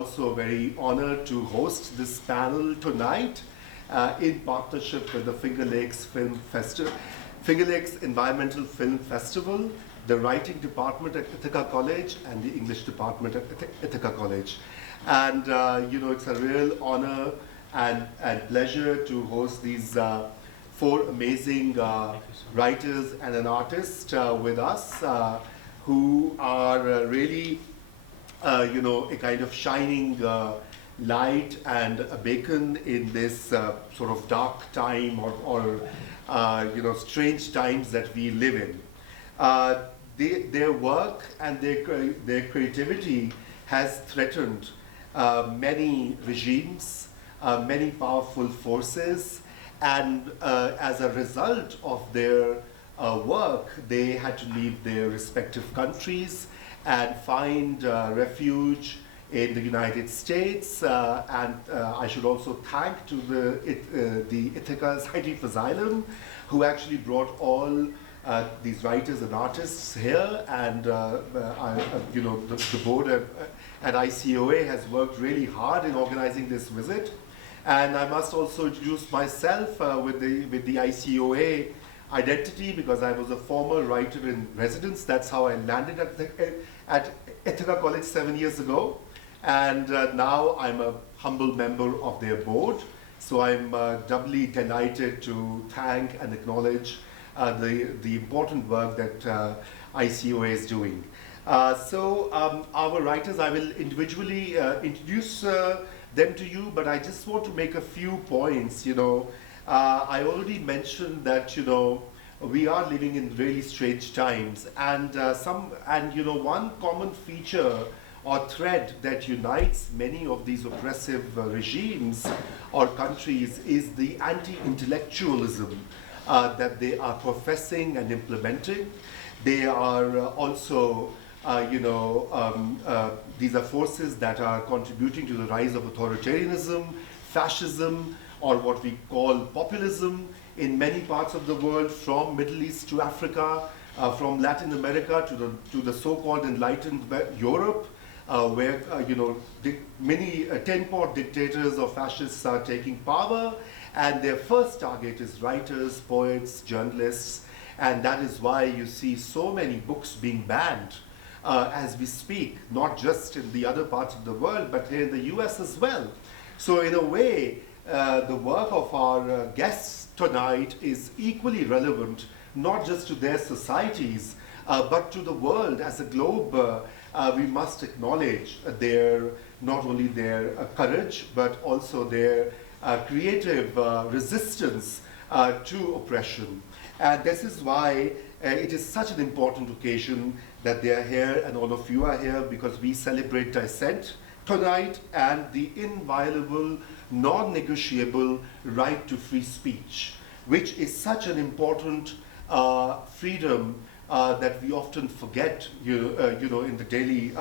Also very honored to host this panel tonight in partnership with the Finger Lakes Environmental Film Festival, the writing department at Ithaca College, and the English department at Ithaca College. And it's a real honor and pleasure to host these four amazing writers and an artist with us who are really a kind of shining light and a beacon in this sort of dark time or strange times that we live in. Their work and their creativity has threatened many regimes, many powerful forces, and as a result of their work, they had to leave their respective countries and find refuge in the United States. And I should also thank to the Ithaca City of Asylum, who actually brought all these writers and artists here. And the board at ICOA has worked really hard in organizing this visit. And I must also introduce myself with the ICOA identity, because I was a former writer in residence. That's how I landed at Ithaca College 7 years ago. And now I'm a humble member of their board. So I'm doubly delighted to thank and acknowledge the important work that ICOA is doing. Our writers, I will individually introduce them to you, but I just want to make a few points. I already mentioned that we are living in really strange times, and one common feature or thread that unites many of these oppressive regimes or countries is the anti-intellectualism that they are professing and implementing. They are also these are forces that are contributing to the rise of authoritarianism, fascism, or what we call populism in many parts of the world, from Middle East to Africa, from Latin America to the so-called enlightened Europe, where many 10-pot dictators or fascists are taking power, and their first target is writers, poets, journalists, and that is why you see so many books being banned as we speak, not just in the other parts of the world, but here in the US as well. So in a way, the work of our guests tonight is equally relevant, not just to their societies, but to the world as a globe. We must acknowledge not only their courage, but also their creative resistance to oppression. And this is why it is such an important occasion that they are here, and all of you are here, because we celebrate Dissent tonight and the inviolable, non-negotiable right to free speech, which is such an important freedom that we often forget, in the daily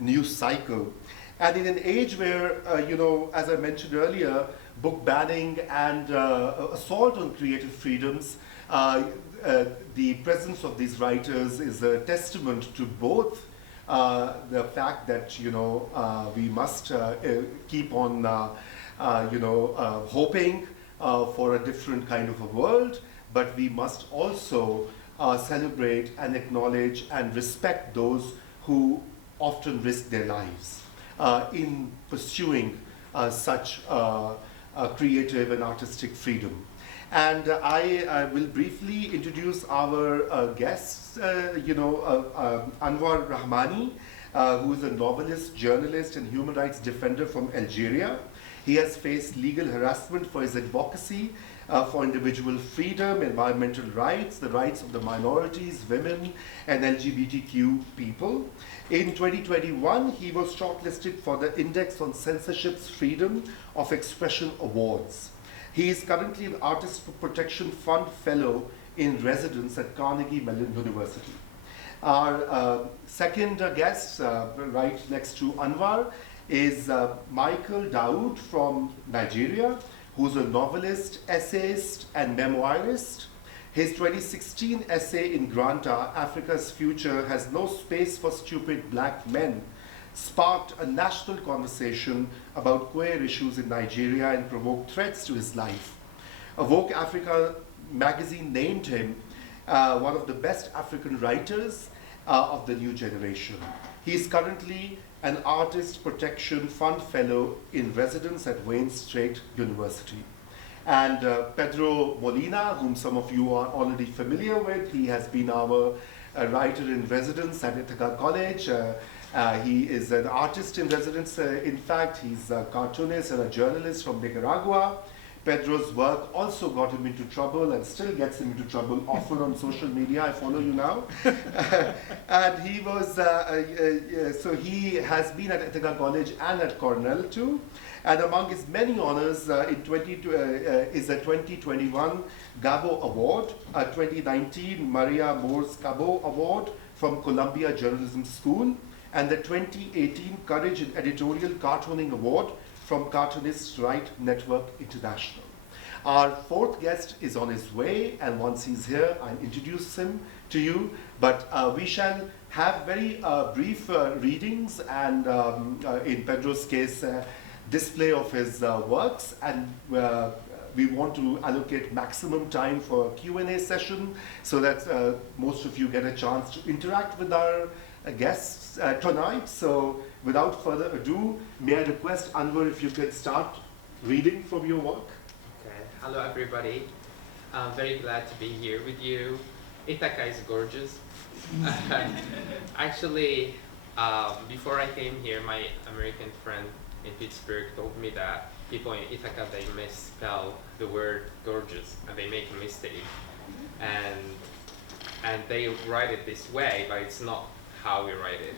news cycle. And in an age where, as I mentioned earlier, book banning and assault on creative freedoms, the presence of these writers is a testament to both the fact that we must keep on hoping for a different kind of a world, but we must also celebrate and acknowledge and respect those who often risk their lives in pursuing such creative and artistic freedom. And I will briefly introduce our guests, Anwar Rahmani, who is a novelist, journalist, and human rights defender from Algeria. He has faced legal harassment for his advocacy for individual freedom, environmental rights, the rights of the minorities, women, and LGBTQ people. In 2021, he was shortlisted for the Index on Censorship's Freedom of Expression Awards. He is currently an Artists for Protection Fund Fellow in residence at Carnegie Mellon University. Our second guest, right next to Anwar, is Michael Dowd from Nigeria, who's a novelist, essayist, and memoirist. His 2016 essay in Granta, Africa's Future Has No Space for Stupid Black Men, sparked a national conversation about queer issues in Nigeria and provoked threats to his life. A Vogue Africa magazine named him one of the best African writers of the new generation. He is currently an Artist Protection Fund Fellow in residence at Wayne State University. And Pedro Molina, whom some of you are already familiar with, he has been our writer in residence at Ithaca College. He is an artist in residence. In fact, he's a cartoonist and a journalist from Nicaragua. Pedro's work also got him into trouble and still gets him into trouble often on social media. I follow you now. And he was, so he has been at Ithaca College and at Cornell too. And among his many honors is a 2021 Gabo Award, a 2019 Maria Moores Cabo Award from Columbia Journalism School, and the 2018 Courage in Editorial Cartooning Award from Cartoonist Right Network International. Our fourth guest is on his way, and once he's here, I'll introduce him to you. But we shall have very brief readings and, in Pedro's case, display of his works, and we want to allocate maximum time for a Q&A session so that most of you get a chance to interact with our guests tonight. So without further ado, may I request Anwar if you could start reading from your work. Okay, hello everybody. I'm very glad to be here with you. Ithaca is gorgeous. Actually, before I came here, my American friend in Pittsburgh told me that people in Ithaca, they misspell the word gorgeous and they make a mistake. And they write it this way, but it's not how we write it.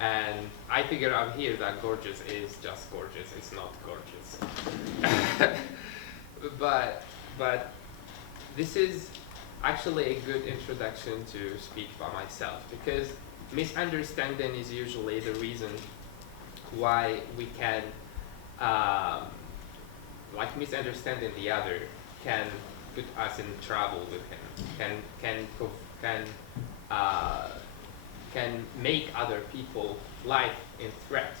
And I figured out here that gorgeous is just gorgeous, it's not gorgeous. but this is actually a good introduction to speak by myself, because misunderstanding is usually the reason why we can, like misunderstanding the other can put us in trouble with him, can make other people life in threat.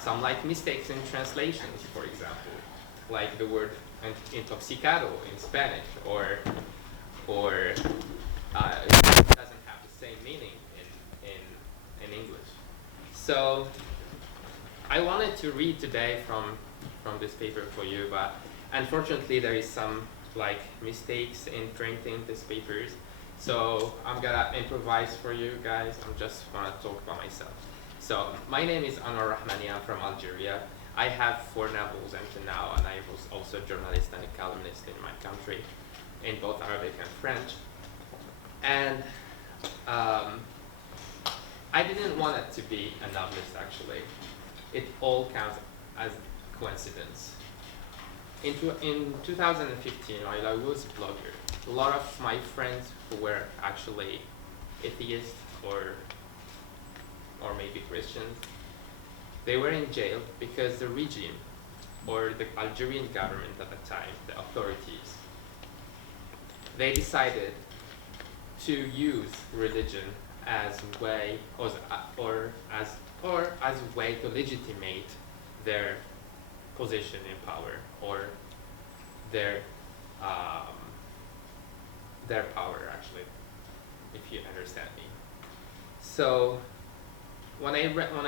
Some like mistakes in translations, for example, like the word intoxicado in Spanish, or it doesn't have the same meaning in English. So I wanted to read today from this paper for you, but unfortunately there is some like mistakes in printing these papers. So I'm gonna improvise for you guys. I'm just gonna talk about myself. So my name is Anwar Rahmani. I'm from Algeria. I have 4 novels until now, and I was also a journalist and a columnist in my country, in both Arabic and French. And I didn't want it to be a novelist, actually. It all counts as coincidence. In 2015, while I was a blogger, a lot of my friends who were actually atheists or maybe Christians, they were in jail because the regime, or the Algerian government at the time, the authorities, they decided to use religion as a way, as a way to legitimate their position in power, or their power, actually, if you understand me. So when I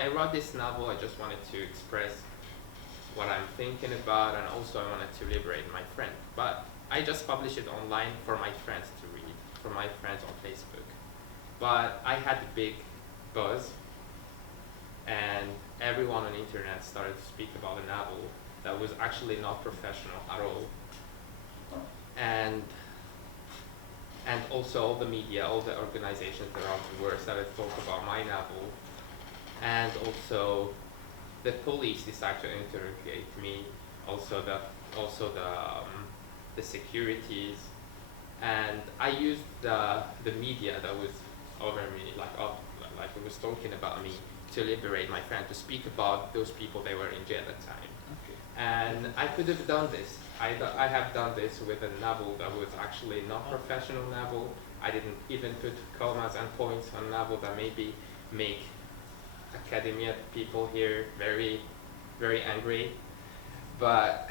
wrote this novel, I just wanted to express what I'm thinking about, and also I wanted to liberate my friend. But I just published it online for my friends to read, for my friends on Facebook. But I had a big buzz, and everyone on the internet started to speak about a novel that was actually not professional at all. And also all the media, all the organizations around the world started to talk about my novel. And also the police decided to interrogate me, also the securities. And I used the media that was over me, like it was talking about me, to liberate my friend, to speak about those people that were in jail at the time. Okay. And I could have done this. I have done this with a novel that was actually not professional novel. I didn't even put commas and points on a novel that maybe make academia people here very, very angry, but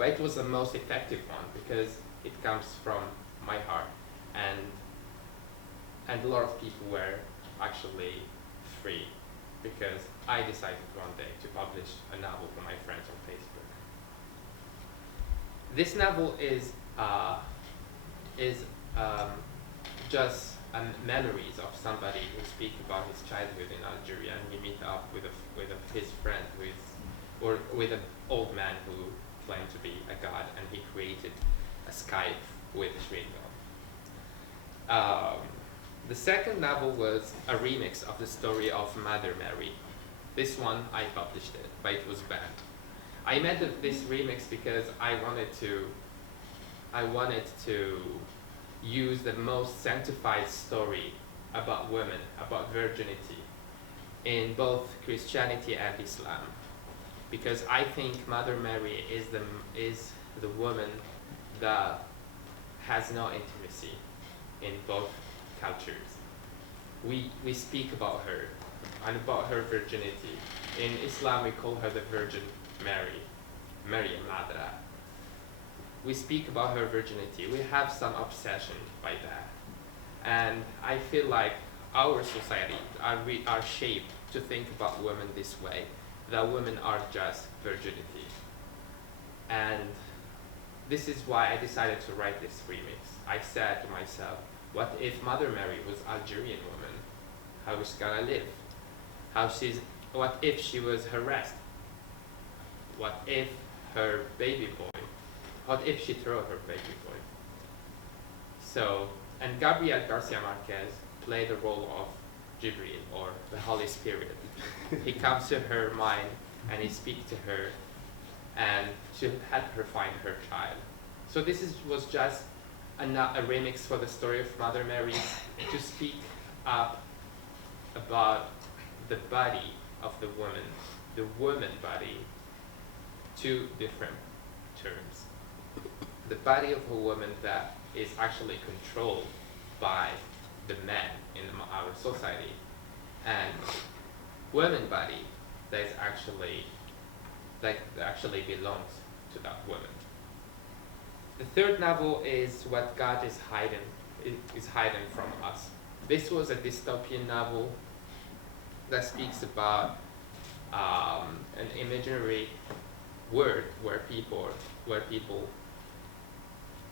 it was the most effective one because it comes from my heart, and a lot of people were actually free because I decided one day to publish a novel for my friends on Facebook. This novel is just memories of somebody who speaks about his childhood in Algeria, and he meet up with his friend with an old man who claimed to be a god, and he created a Skype with Shringo. The second novel was a remix of the story of Mother Mary. This one I published it, but it was banned. I made this remix because I wanted to use the most sanctified story about women, about virginity, in both Christianity and Islam, because I think Mother Mary is the woman that has no intimacy in both cultures. We speak about her and about her virginity. In Islam, we call her the Virgin Mary, Maryam Adra. We speak about her virginity. We have some obsession by that. And I feel like our society are shaped to think about women this way, that women are just virginity. And this is why I decided to write this remix. I said to myself, what if Mother Mary was Algerian woman? How is she gonna live? What if she was harassed? What if her baby boy? What if she threw her baby boy? So, and Gabriel Garcia Marquez played the role of Jibril, or the Holy Spirit. He comes to her mind and he speaks to her and to help her find her child. So this was just a remix for the story of Mother Mary to speak up about the body of the woman body, two different terms. The body of a woman that is actually controlled by the men in our society, and woman body that actually belongs to that woman. The third novel is What God is hiding from us. This was a dystopian novel that speaks about an imaginary world where people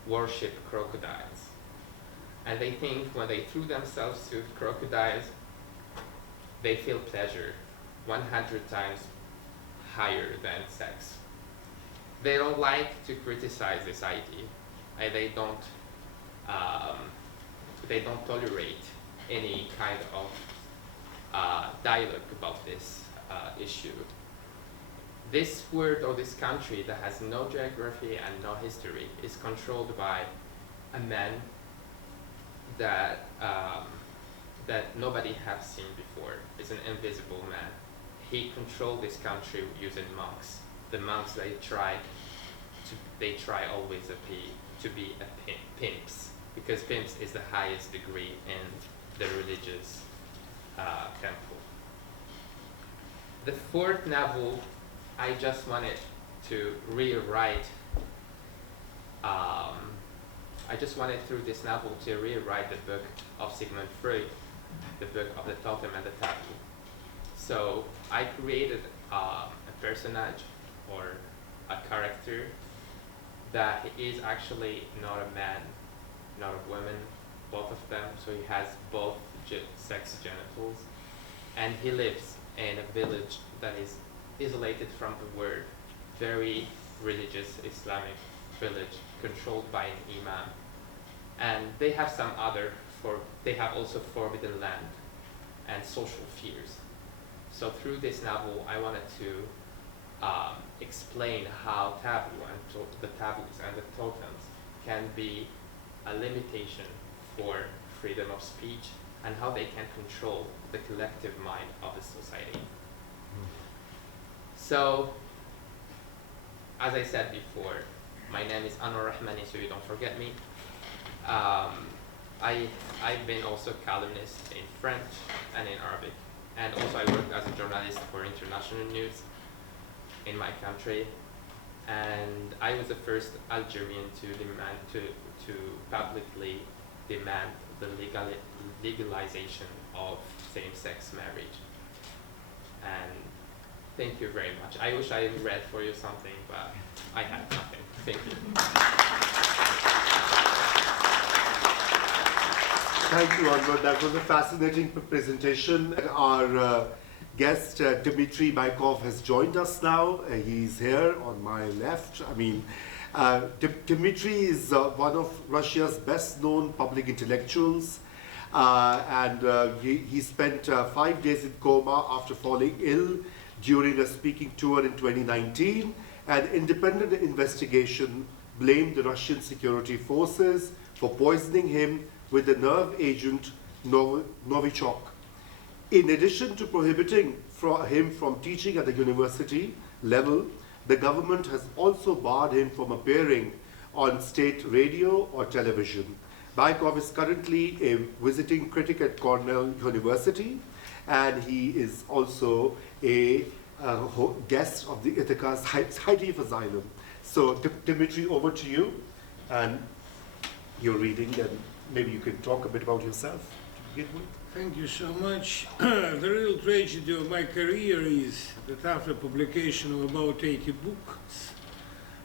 worship crocodiles, and they think when they threw themselves to crocodiles, they feel pleasure 100 times higher than sex. They don't like to criticize this idea, and they don't tolerate any kind of dialogue about this issue. This world or this country that has no geography and no history is controlled by a man that nobody has seen before. It's an invisible man. He controlled this country using monks. The monks, they try always to be pimps, because pimps is the highest degree in the religious temple. The fourth novel, I just wanted to rewrite. I just wanted through this novel to rewrite the book of Sigmund Freud, the book of the totem and the taboo. So I created a personage or a character that is actually not a man, not a woman, both of them. So he has both sex genitals, and he lives in a village that is isolated from the world, very religious Islamic village controlled by an imam. And they have they have also forbidden land and social fears. So through this novel, I wanted to explain how taboo and the taboos and the totems can be a limitation for freedom of speech, and how they can control the collective mind of the society. So, as I said before, my name is Anwar Rahmani, so you don't forget me. I've been also columnist in French and in Arabic, and also I worked as a journalist for international news in my country. And I was the first Algerian to publicly demand the legalization of same-sex marriage. And thank you very much. I wish I read for you something, but I have nothing. Thank you. Thank you, Anwar. That was a fascinating presentation. Our guest, Dmitry Bykov, has joined us now. He's here on my left. I mean, Dmitry is one of Russia's best-known public intellectuals, and he spent 5 days in coma after falling ill during a speaking tour in 2019. An independent investigation blamed the Russian security forces for poisoning him with the nerve agent Novichok. In addition to prohibiting him from teaching at the university level, the government has also barred him from appearing on state radio or television. Bykov is currently a visiting critic at Cornell University, and he is also a guest of the Ithaca City of Asylum. So, Dmitry, over to you, and your reading, and maybe you can talk a bit about yourself to begin with. Thank you so much. The real tragedy of my career is that after publication of about 80 books,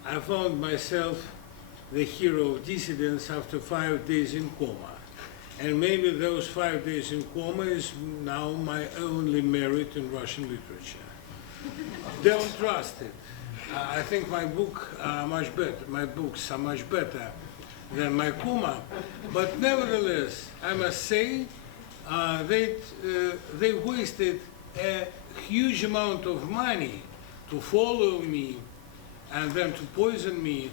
I found myself the hero of dissidents after 5 days in coma. And maybe those 5 days in coma is now my only merit in Russian literature. Don't trust it. I think my books are much better than my coma. But nevertheless, I must say they wasted a huge amount of money to follow me and then to poison me.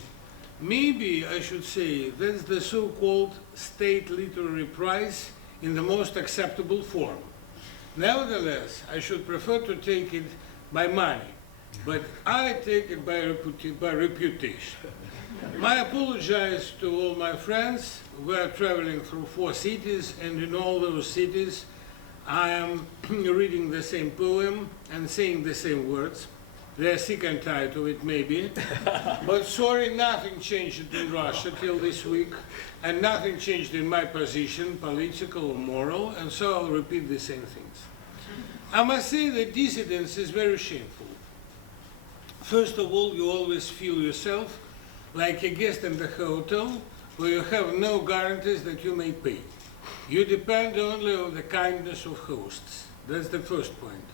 Maybe I should say that's the so-called state literary prize in the most acceptable form. Nevertheless, I should prefer to take it by money, but I take it by reputation. I apologize to all my friends. We are traveling through 4 cities, and in all those cities, I am reading the same poem and saying the same words. They're sick and tired of it, maybe. But sorry, nothing changed in Russia till this week, and nothing changed in my position, political or moral, and so I'll repeat the same things. I must say that dissidence is very shameful. First of all, you always feel yourself like a guest in the hotel where you have no guarantees that you may pay. You depend only on the kindness of hosts. That's the first point.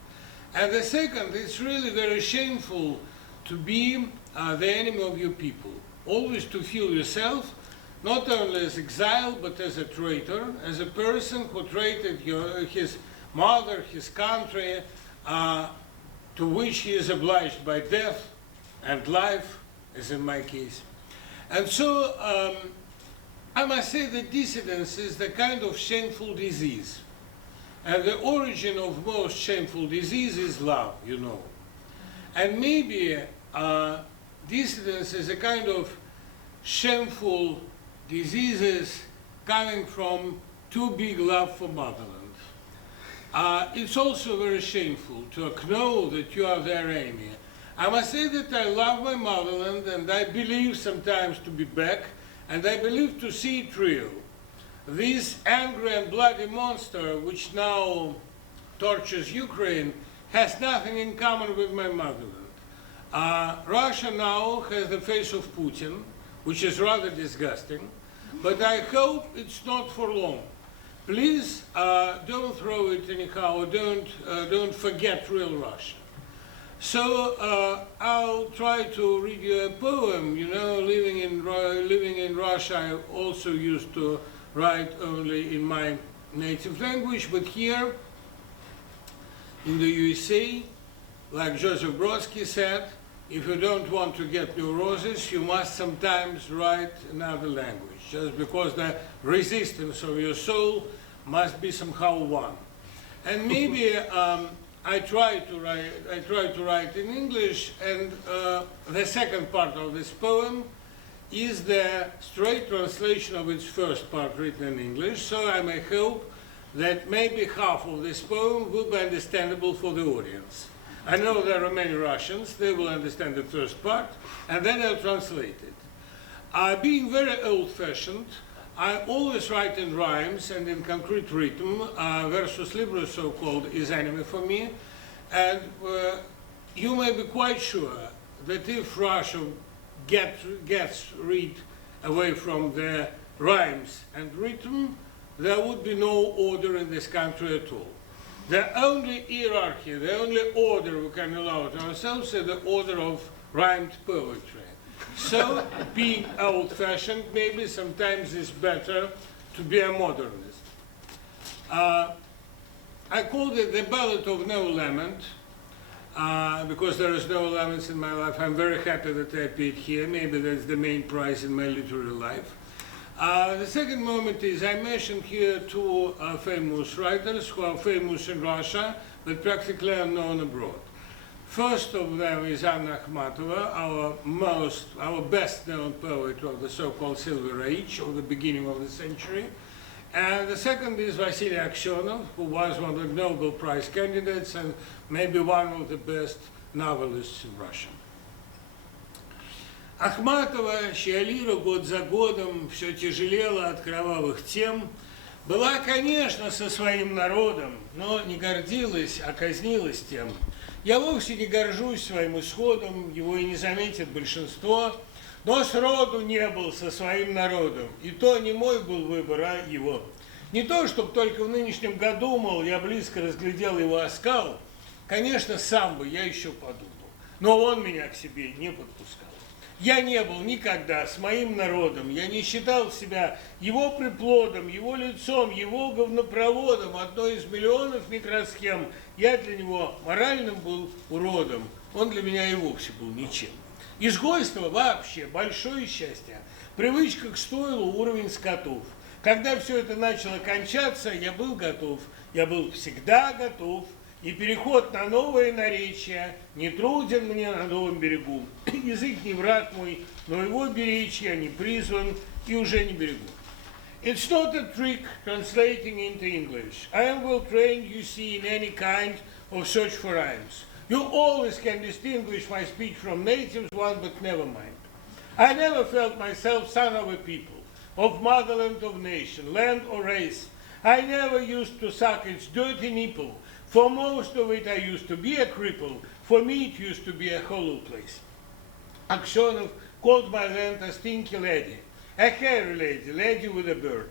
And the second, it's really very shameful to be the enemy of your people. Always to feel yourself not only as exiled, but as a traitor, as a person who traited his mother, his country, to which he is obliged by death and life, as in my case. And so I must say that dissidence is the kind of shameful disease. And the origin of most shameful disease is love, you know. And maybe dissidence is a kind of shameful diseases coming from too big love for motherland. It's also very shameful to acknowledge that you are their enemy. I must say that I love my motherland, and I believe sometimes to be back, and I believe to see it real. This angry and bloody monster, which now tortures Ukraine, has nothing in common with my motherland. Russia now has the face of Putin, which is rather disgusting, but I hope it's not for long. Please don't throw it anyhow, don't forget real Russia. So I'll try to read you a poem. You know, living in Russia, I also used to write only in my native language, but here in the USA, like Joseph Brodsky said, if you don't want to get neurosis, you must sometimes write another language, just because the resistance of your soul must be somehow won. And maybe I try to write in English, and the second part of this poem is the straight translation of its first part written in English, so I may hope that maybe half of this poem will be understandable for the audience. I know there are many Russians, they will understand the first part, and then I'll translate it. Being very old-fashioned, I always write in rhymes and in concrete rhythm. Versus libris, so-called, is enemy for me. And you may be quite sure that if Russia gets rid away from the rhymes and rhythm, there would be no order in this country at all. The only hierarchy, the only order we can allow to ourselves is the order of rhymed poetry. So, being old-fashioned, maybe sometimes it's better to be a modernist. I called it the Ballad of No Lament, because there is no laments in my life. I'm very happy that I appeared here. Maybe that's the main prize in my literary life. The second moment is I mentioned here two famous writers who are famous in Russia, but practically unknown abroad. First of them is Anna Akhmatova, our best-known poet of the so-called Silver Age, of the beginning of the century. And the second is Vasily Aksionov, who was one of the Nobel Prize candidates and maybe one of the best novelists in Russia. Ахматова, чья лира год за годом все тяжелела от кровавых тем, была, конечно, со своим народом, но не гордилась, а казнилась тем. Я вовсе не горжусь своим исходом, его и не заметит большинство, но сроду не был со своим народом, и то не мой был выбор, а его. Не то, чтобы только в нынешнем году, мол, я близко разглядел его оскал, конечно, сам бы я еще подумал, но он меня к себе не подпускал. Я не был никогда с моим народом, я не считал себя его приплодом, его лицом, его говнопроводом, одной из миллионов микросхем. Я для него моральным был уродом, он для меня и вовсе был ничем. Изгойство вообще большое счастье, привычка к стойлу, уровень скотов. Когда все это начало кончаться, я был готов, я был всегда готов. И переход на новое наречие не труден мне на новом берегу. Язык не враг мой, но его беречь я не призван и уже не берегу. It's not a trick translating into English. I am well trained, you see, in any kind of search for rhymes. You always can distinguish my speech from natives one, but never mind. I never felt myself son of a people, of motherland, of nation, land or race. I never used to suck its dirty nipple. For most of it I used to be a cripple. For me it used to be a hollow place. Aksionov called my land a stinky lady, a hairy lady, lady with a bird.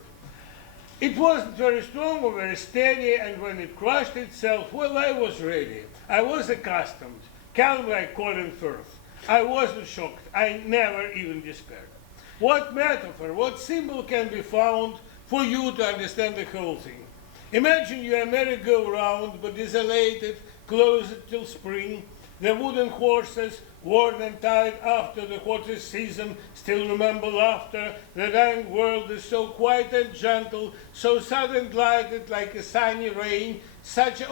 It wasn't very strong or very steady, and when it crushed itself, well, I was ready. I was accustomed, calm like Colin Firth. I wasn't shocked. I never even despaired. What metaphor, what symbol can be found for you to understand the whole thing? Imagine you a merry-go-round, but desolated, closed till spring. The wooden horses, worn and tired after the hottest season, still remember laughter. The dying world is so quiet and gentle, so sudden lighted like a sunny rain. Such a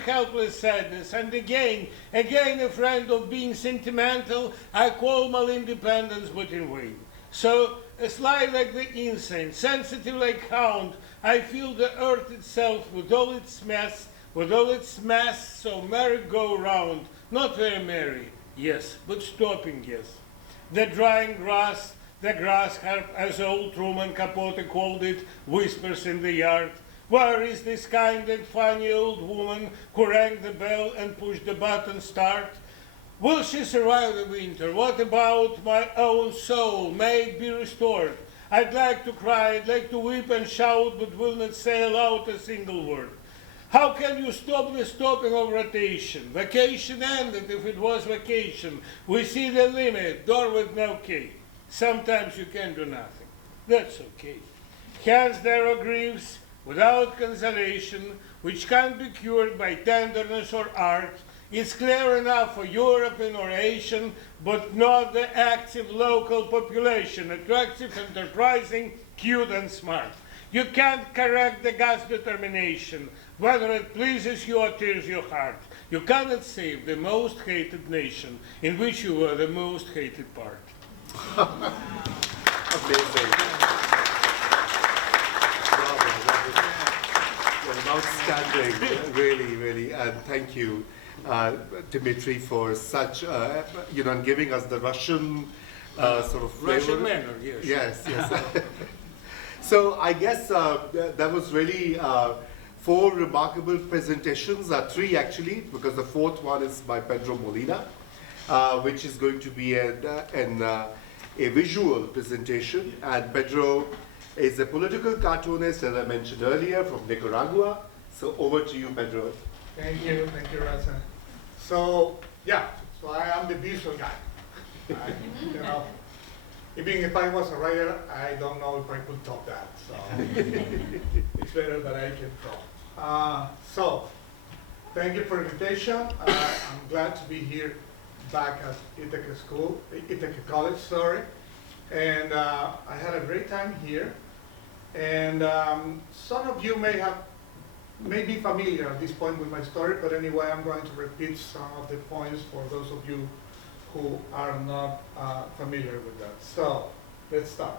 helpless sadness. And again a friend of being sentimental, I call my independence, but in vain. So, sly like the insane, sensitive like hound, I feel the earth itself with all its mess, so merry-go-round, not very merry, yes, but stopping, yes. The drying grass, the grasshopper, as old Truman Capote called it, whispers in the yard. Where is this kind and funny old woman who rang the bell and pushed the button start? Will she survive the winter? What about my own soul? May it be restored? I'd like to cry, I'd like to weep and shout, but will not say aloud a single word. How can you stop the stopping of rotation? Vacation ended if it was vacation. We see the limit, door with no key. Sometimes you can do nothing. That's okay. Hence there are griefs without consolation, which can't be cured by tenderness or art. It's clear enough for European or Asian, but not the active local population, attractive, enterprising, cute and smart. You can't correct the God's determination, whether it pleases you or tears your heart. You cannot save the most hated nation, in which you were the most hated part. Amazing. outstanding, really, really, and thank you, Dmitry, for such, and giving us the Russian sort of flavor. Russian manner, yes. Yes, yes. So I guess that was really 4 remarkable presentations, 3 actually, because the 4th one is by Pedro Molina, which is going to be a visual presentation. And Pedro is a political cartoonist, as I mentioned earlier, from Nicaragua. So over to you, Pedro. Thank you, Raza. So, yeah, so I am the visual guy. Even if I was a writer, I don't know if I could top that. So it's better that I can draw. So, thank you for the invitation. I'm glad to be here back at Ithaca College, sorry. And I had a great time here. And some of you may be familiar at this point with my story, but anyway, I'm going to repeat some of the points for those of you who are not familiar with that. So, let's start.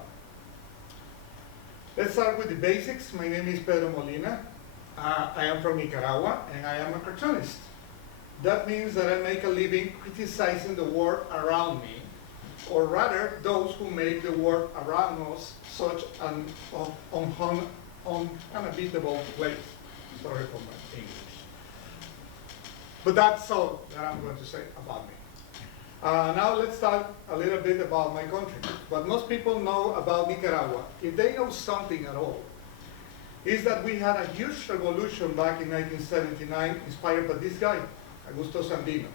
Let's start with the basics. My name is Pedro Molina. I am from Nicaragua, and I am a cartoonist. That means that I make a living criticizing the world around me, or rather, those who make the world around us such an unhabitable place. Sorry for my English. But that's all that I'm going to say about me. Now let's talk a little bit about my country. What most people know about Nicaragua, if they know something at all, is that we had a huge revolution back in 1979 inspired by this guy, Augusto Sandino.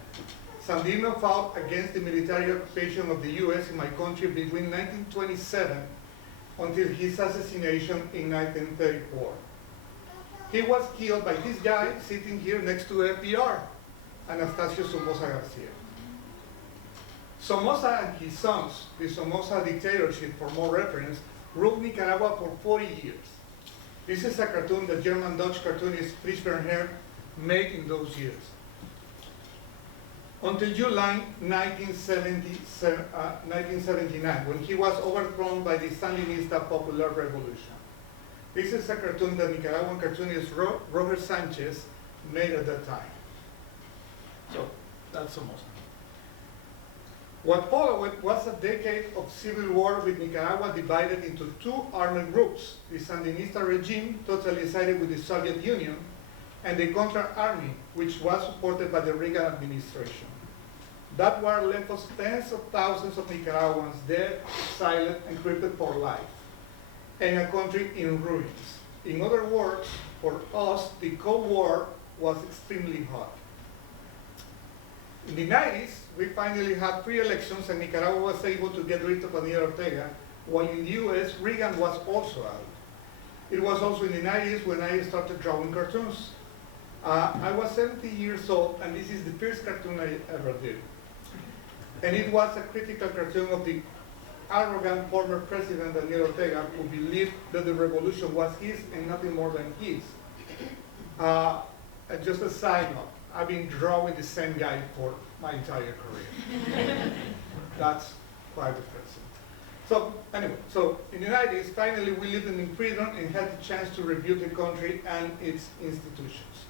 Sandino fought against the military occupation of the US in my country between 1927 until his assassination in 1934. He was killed by this guy sitting here next to FDR, Anastasio Somoza Garcia. Somoza and his sons, the Somoza dictatorship for more reference, ruled Nicaragua for 40 years. This is a cartoon that German-Dutch cartoonist Fritz Bernhard made in those years. Until July 1979, when he was overthrown by the Sandinista Popular Revolution. This is a cartoon that Nicaraguan cartoonist Robert Sanchez made at that time. So, that's Somoza. What followed was a decade of civil war with Nicaragua divided into 2 armed groups, the Sandinista regime, totally sided with the Soviet Union, and the Contra Army, which was supported by the Reagan administration. That war left us tens of thousands of Nicaraguans dead, silent, and crippled for life, and a country in ruins. In other words, for us, the Cold War was extremely hot. In the 90s, we finally had free elections and Nicaragua was able to get rid of Daniel Ortega, while in the US, Reagan was also out. It was also in the 90s when I started drawing cartoons. I was 70 years old, and this is the first cartoon I ever did. And it was a critical cartoon of the arrogant former president Daniel Ortega, who believed that the revolution was his and nothing more than his. And just a side note, I've been drawing the same guy for my entire career. That's quite depressing. So anyway, so in the 90s, finally we lived in freedom and had the chance to review the country and its institutions.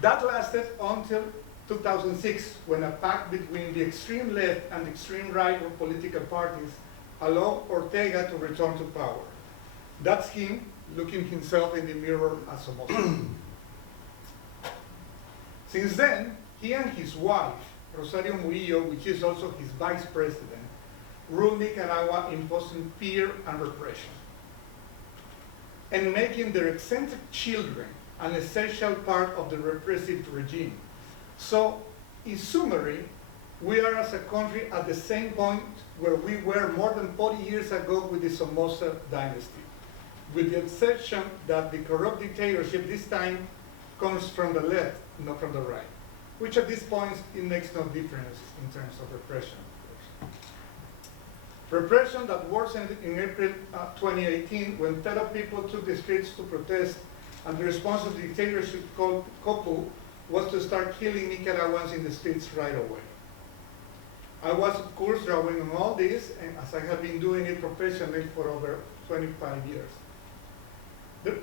That lasted until 2006, when a pact between the extreme left and the extreme right of political parties allowed Ortega to return to power. That's him looking himself in the mirror as a Muslim. Since then, he and his wife, Rosario Murillo, which is also his vice president, ruled Nicaragua, imposing fear and repression, and making their eccentric children an essential part of the repressive regime. So, in summary, we are as a country at the same point where we were more than 40 years ago with the Somoza dynasty, with the exception that the corrupt dictatorship this time comes from the left, not from the right, which at this point it makes no difference in terms of repression, of course. Repression that worsened in April 2018 when fed up people took the streets to protest, and the response of the dictatorship called COPU was to start killing Nicaraguans in the streets right away. I was, of course, drawing on all this, and as I have been doing it professionally for over 25 years.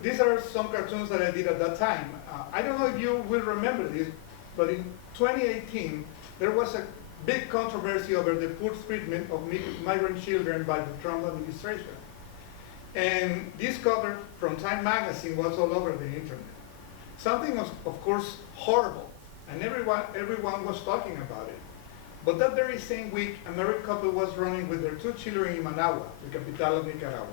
These are some cartoons that I did at that time. I don't know if you will remember this, but in 2018, there was a big controversy over the poor treatment of migrant children by the Trump administration. And this cover from Time magazine was all over the internet. Something was, of course, horrible, and everyone was talking about it. But that very same week, a married couple was running with their 2 children in Managua, the capital of Nicaragua,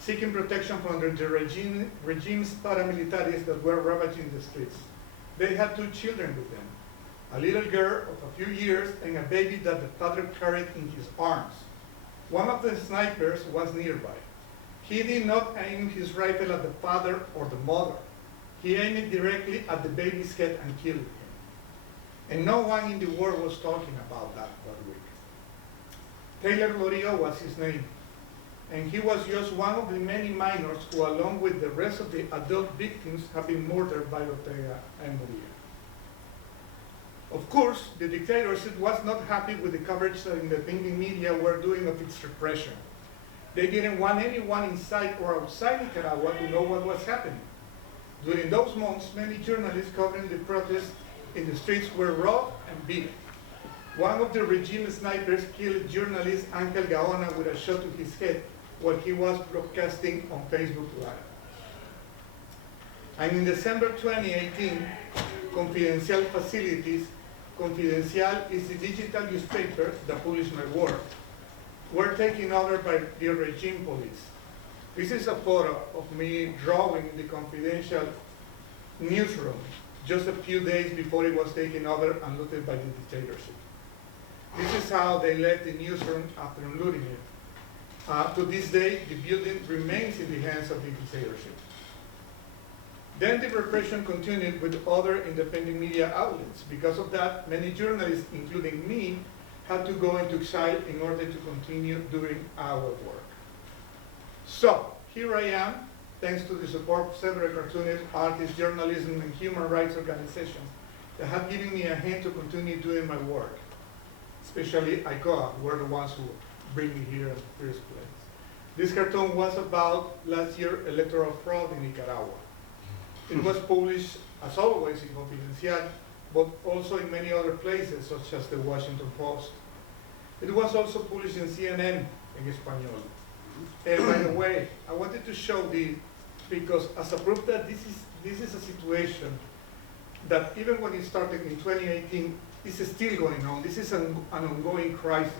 seeking protection from the regime's paramilitaries that were ravaging the streets. They had 2 children with them, a little girl of a few years and a baby that the father carried in his arms. One of the snipers was nearby. He did not aim his rifle at the father or the mother. He aimed it directly at the baby's head and killed him. And no one in the world was talking about that week. Taylor Lorio was his name. And he was just one of the many minors who, along with the rest of the adult victims, have been murdered by Ortega and Molina. Of course, the dictatorship was not happy with the coverage that independent media were doing of its repression. They didn't want anyone inside or outside Nicaragua to know what was happening. During those months, many journalists covering the protests in the streets were robbed and beaten. One of the regime snipers killed journalist Angel Gaona with a shot to his head while he was broadcasting on Facebook Live. And in December 2018, Confidencial Facilities, Confidencial is the digital newspaper that published my work, were taken over by the regime police. This is a photo of me drawing the Confidential newsroom just a few days before it was taken over and looted by the dictatorship. This is how they left the newsroom after looting it. To this day, the building remains in the hands of the dictatorship. Then the repression continued with other independent media outlets. Because of that, many journalists, including me, had to go into exile in order to continue doing our work. So, here I am, thanks to the support of several cartoonists, artists, journalism, and human rights organizations that have given me a hand to continue doing my work. Especially ICOA, who were the ones who bring me here in the first place. This cartoon was about last year's electoral fraud in Nicaragua. It was published, as always, in Confidencial, but also in many other places, such as the Washington Post. It was also published in CNN in Espanol. And by the way, I wanted to show this because as a proof that this is a situation that even when it started in 2018, is still going on. This is an ongoing crisis.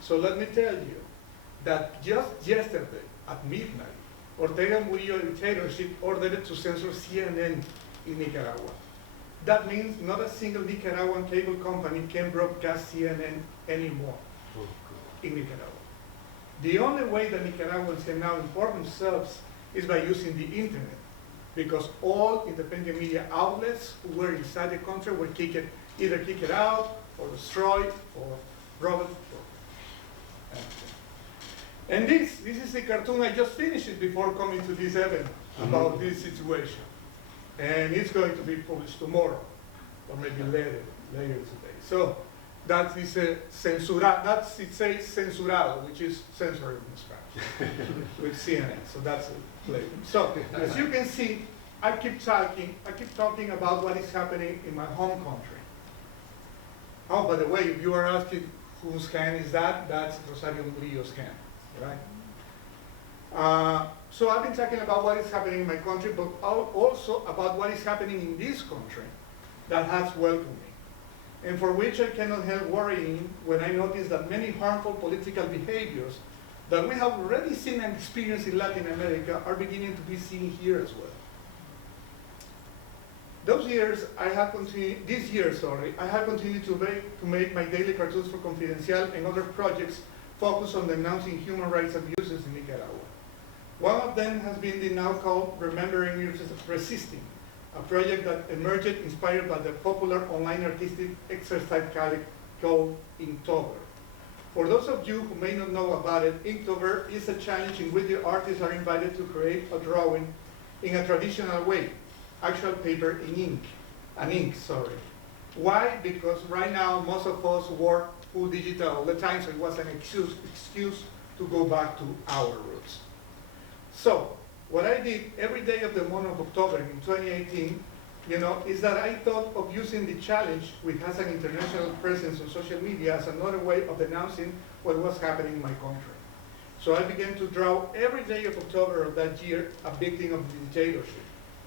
So let me tell you that just yesterday at midnight, Ortega Murillo dictatorship ordered to censor CNN in Nicaragua. That means not a single Nicaraguan cable company can broadcast CNN anymore in Nicaragua. The only way that Nicaraguans can now inform themselves is by using the internet, because all independent media outlets who were inside the country were either kicked out or destroyed or robbed. And this is the cartoon I just finished it before coming to this event about this situation. And it's going to be published tomorrow, or maybe later today. So that is a it says censurado, which is censored in Spanish, with CNN. So that's a flavor. So as you can see, I keep talking about what is happening in my home country. Oh, by the way, if you are asking whose hand is that, that's Rosario Murillo's hand, right? So I've been talking about what is happening in my country, but also about what is happening in this country that has welcomed me, and for which I cannot help worrying when I notice that many harmful political behaviors that we have already seen and experienced in Latin America are beginning to be seen here as well. This year, I have continued to make my daily cartoons for Confidencial and other projects focused on denouncing human rights abuses in Nicaragua. One of them has been the now called Remembering Resisting, a project that emerged inspired by the popular online artistic exercise called Inktober. For those of you who may not know about it, Inktober is a challenge in which the artists are invited to create a drawing in a traditional way, actual paper in ink. Why? Because right now most of us work full digital all the time, so it was an excuse to go back to our roots. So what I did every day of the month of October in 2018, is that I thought of using the challenge, which has an international presence on social media, as another way of announcing what was happening in my country. So I began to draw every day of October of that year a victim of the dictatorship,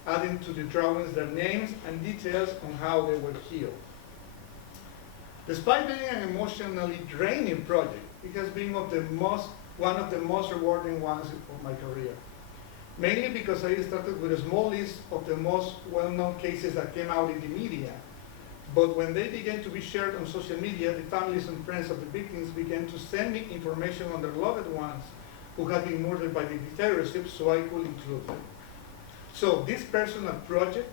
adding to the drawings their names and details on how they were killed. Despite being an emotionally draining project, it has been one of the most rewarding ones of my career. Mainly because I started with a small list of the most well-known cases that came out in the media. But when they began to be shared on social media, the families and friends of the victims began to send me information on their loved ones who had been murdered by the dictatorship, so I could include them. So this personal project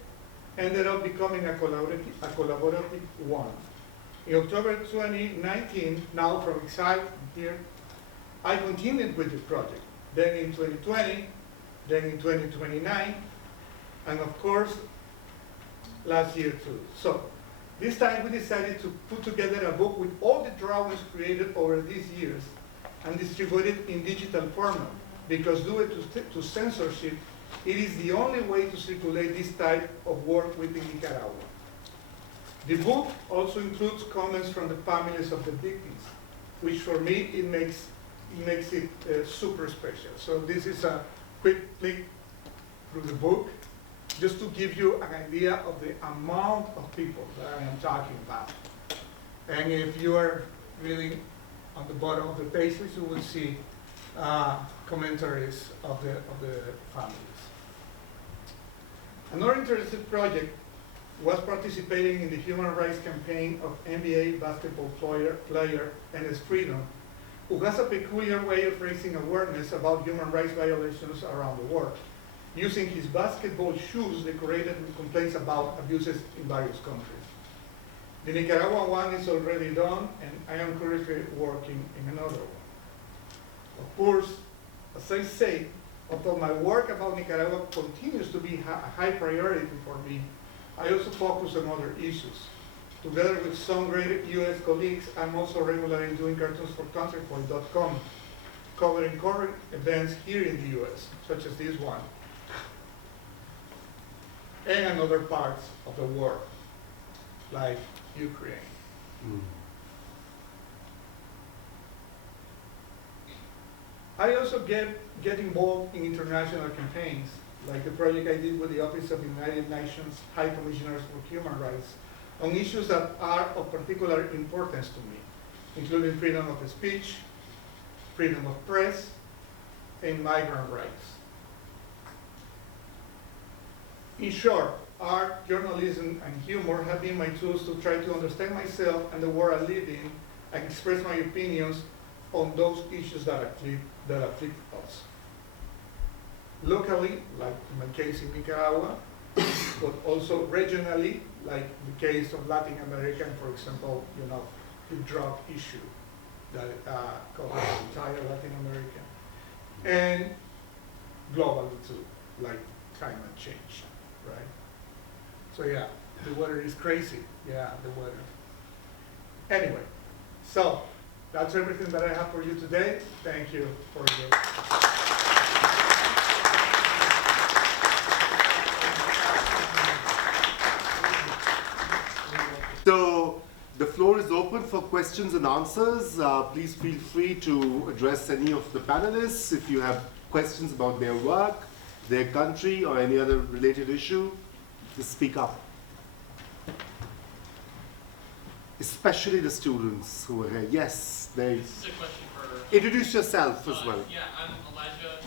ended up becoming a collaborative one. In October 2019, now from Exiled here, I continued with the project. Then in 2020, then in 2029, and of course, last year too. So this time we decided to put together a book with all the drawings created over these years and distribute it in digital format, because due to censorship, it is the only way to circulate this type of work within Nicaragua. The book also includes comments from the families of the victims, which for me, it makes it super special. So this is a quick flick through the book, just to give you an idea of the amount of people that I am talking about. And if you are reading on the bottom of the pages, you will see commentaries of the families. Another interesting project was participating in the human rights campaign of NBA basketball player Enes Freedom, who has a peculiar way of raising awareness about human rights violations around the world, using his basketball shoes decorated with complaints about abuses in various countries. The Nicaraguan one is already done, and I am currently working in another one. Of course, as I say, although my work about Nicaragua continues to be a high priority for me, I also focus on other issues. Together with some great US colleagues, I'm also regularly doing cartoons for Counterpoint.com, covering current events here in the US, such as this one, and in other parts of the world, like Ukraine. I also get involved in international campaigns, like the project I did with the Office of the United Nations High Commissioners for Human Rights, on issues that are of particular importance to me, including freedom of speech, freedom of press, and migrant rights. In short, art, journalism, and humor have been my tools to try to understand myself and the world I live in, and express my opinions on those issues that afflict us. Locally, like in my case in Nicaragua, but also regionally, like the case of Latin America, and for example, the drug issue that covers the entire Latin America, and globally too, like climate change, right? So yeah, the weather is crazy. Yeah, the weather. Anyway, so that's everything that I have for you today. Thank you for your. So the floor is open for questions and answers. Please feel free to address any of the panelists if you have questions about their work, their country, or any other related issue. Just speak up. Especially the students who are here. Yes, there is. This is a question for... Introduce yourself as well. Yeah, I'm Elijah.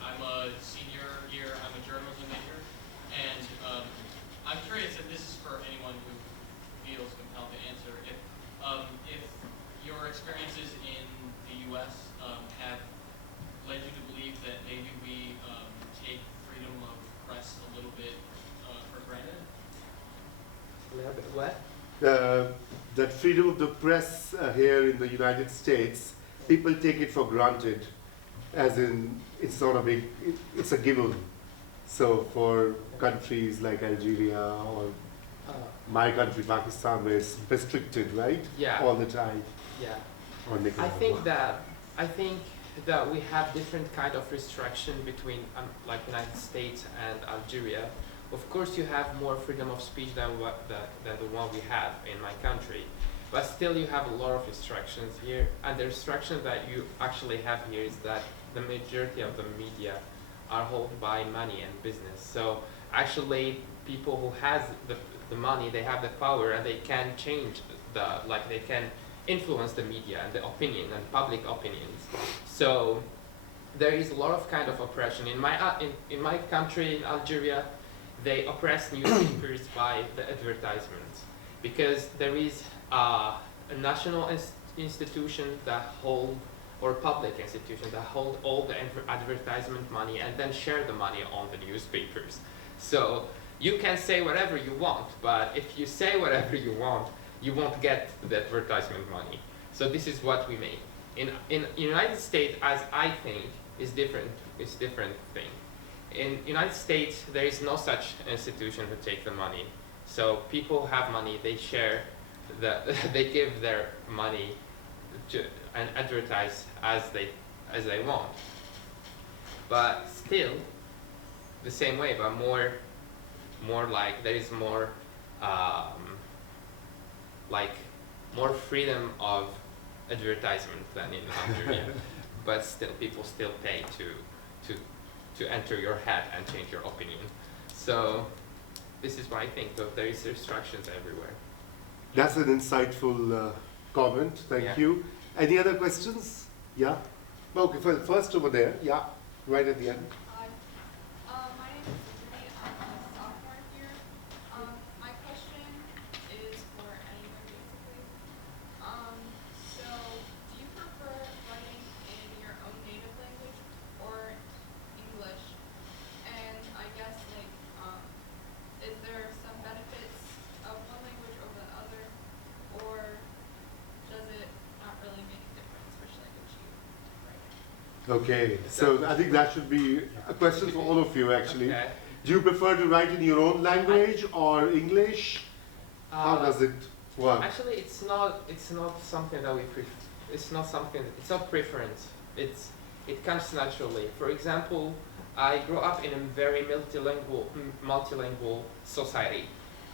I'm a senior here. I'm a journalism major. And I'm curious if this is for anyone who feels compelled to answer. If your experiences in the U.S. Have led you to believe that maybe we take freedom of press a little bit for granted? A little bit what? That freedom of the press here in the United States, people take it for granted, as in it's not a big, it's a given. So for countries like Algeria or my country, Pakistan, where it's restricted, right? Yeah. All the time. Yeah. Or Nicaragua. I think that we have different kind of restriction between like United States and Algeria. Of course, you have more freedom of speech than the one we have in my country, but still you have a lot of restrictions here. And the restriction that you actually have here is that the majority of the media are held by money and business. So actually, people who has the money, they have the power, and they can change they can influence the media and the opinion and public opinions. So there is a lot of kind of oppression. In my country, in Algeria, they oppress newspapers by the advertisements, because there is a national institution that hold, or public institution that hold all the advertisement money and then share the money on the newspapers. So you can say whatever you want, but if you say whatever you want, you won't get the advertisement money. So this is what we make. In United States, as I think, is different. It's different thing. In United States, there is no such institution who take the money. So people have money, they share, they give their money to and advertise as they want. But still, the same way, but more like there is more more freedom of advertisement than in Algeria. But still, people still pay to enter your head and change your opinion. So this is why I think that there is restrictions everywhere. That's an insightful comment. Thank you. Any other questions? Yeah. Okay. First over there. Yeah. Right at the end. Hi. My name is Dmitry. I'm a sophomore here. My question is for anyone, basically. So, do you prefer writing in your own native language or English? And I guess, is there some benefits of one language over the other, or does it not really make a difference which language you write in? Okay. So I think that should be a question for all of you, actually. Okay. Do you prefer to write in your own language or English? How does it work? Actually, it's not something that we prefer. It's not preference. It comes naturally. For example, I grew up in a very multilingual society.